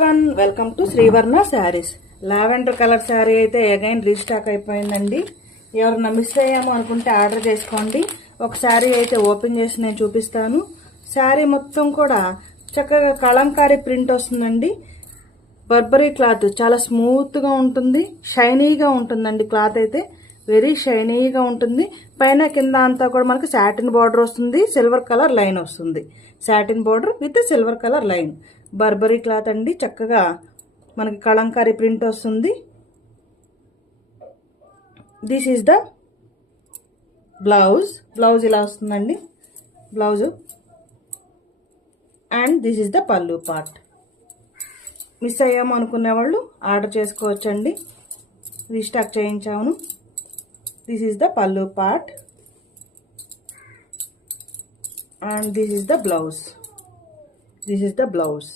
Everyone, welcome to Srivarna saris. Lavender colour sari అయితే again restock అయిపోయిందండి. ఎవరన్నా మిస్ అయ్యామో అనుకుంటే ఆర్డర్ చేసుకోండి. ఒక శారీ అయితే ఓపెన్ చేసి నేను చూపిస్తాను. శారీ మొత్తం కూడా చక్కగా కలంకారీ ప్రింట్ వస్తుందండి. బర్బరీ క్లాత్ చాలా స్మూత్ గా ఉంటుంది, షైనీగా ఉంటుందండి. క్లాత్ అయితే వెరీ షైనీగా ఉంటుంది. పైన కింద అంతా కూడా మనకి సాటిన్ బార్డర్ వస్తుంది, సిల్వర్ కలర్ లైన్ వస్తుంది. Satin border with silver colour line. Burberry cloth అండి. చక్కగా మనకి కలంకారీ ప్రింట్ వస్తుంది. This is the blouse. Blouse ఇలా వస్తుందండి blouse. And this is the పల్లు పార్ట్. మిస్ అయ్యాము అనుకునే వాళ్ళు ఆర్డర్ చేసుకోవచ్చండి. రీస్టాక్ చేయించాము. దిస్ ఈజ్ ద పల్లు part and this is the blouse. This is the blouse.